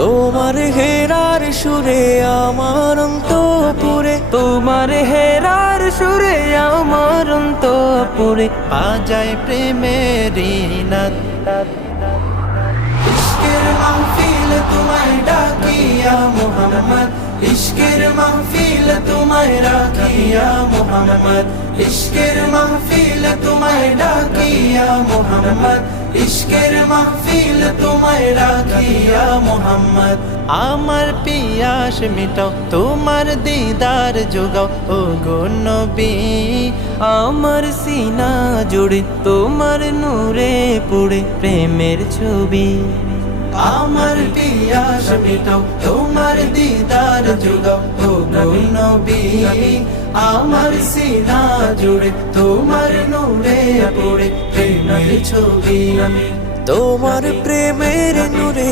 তোমার হেরার সুরে আমার অন্তপুরে, তোমার হেরার সুরে আমার অন্তপুরে বাজায় প্রেমের নাদ। ইশকের মাহফিল তোমায় ডাকিয়া মুহাম্মদ, ইশকের মাহফিল তোমায় ডাকিয়া মুহাম্মদ, ইশকের মাহফিল তোমায় ডাকিয়া মুহাম্মদ, ইশকের মাহফিল তোমায় ডাকিয়া মুহাম্মদ। আমার পিয়াস মিটাও তোমার দিদার জোগাও ও গো নবী, আমার সিনা জুড়ে তোমার নূরে পড়ে প্রেমের ছবি। আমার পিয়াস মিটাও তোমার দিদার জোগাও ও গো নবী, আমার সিনা জুড়ে তোমার নূরে পড়ে প্রেমের ছবি। তোমার প্রেমের নূরে